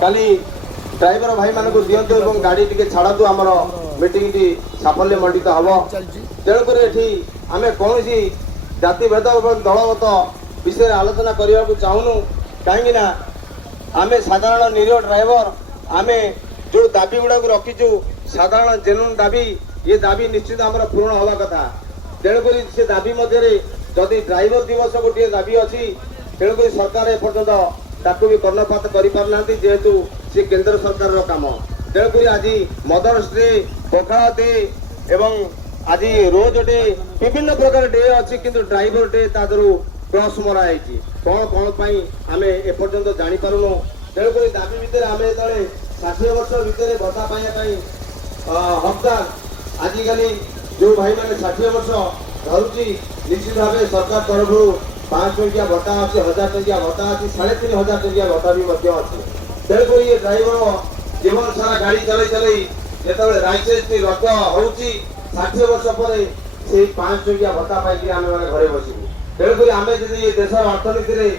काली driver भाई मान को दिंतु और गाड़ी टी छाड़ू आमर मीटिंग टी साफल्य मंडित हम तेणुक आम कौन जाति भेद और दलगत विषय आलोचना करने को चाहूनु कहीं आम साधारण निरीह ड्राइवर आम जो दाबी गुड़ा रखीचु साधारण जेन्युइन दाबी ये दाबी निश्चित आम पूर्ण हवा कथा तेणुक से दाबी मध्य जदि ड्राइवर दिवस गोटे दाबी अच्छी तेणुक सरकार एपर्यंत ताकू भी कर्णपात करना जेहेतु सी केंद्र सरकार काम तेणुक आज मदर्स डे पखाल डे एवं आज रोज डे विभिन्न प्रकार डे अच्छी किंतु ड्राइवर डे तादर क्रस मराई कौन कौन आम एपर्यंत जापारूनु तेणुक दाबी भितर आम जो 60 वर्ष भितर भत्ता पाइबाई हकदार आजिकल जो भाई मैंने 60 वर्ष धरुची निश्चित भाव सरकार तरफ 5 टंकिया भत्ता अच्छे 1000 टंकिया भत्ता अच्छी 3500 टंकिया भत्ता भी अच्छे तेणुक ये ड्राइवर जीवन सारा गाड़ी चल जो लाइसेंस रद्द हो 60 वर्ष पर 5 टंकिया भत्ता पाई आम मैंने घरे बसबू तेणुक आम जब देशर अर्थनीति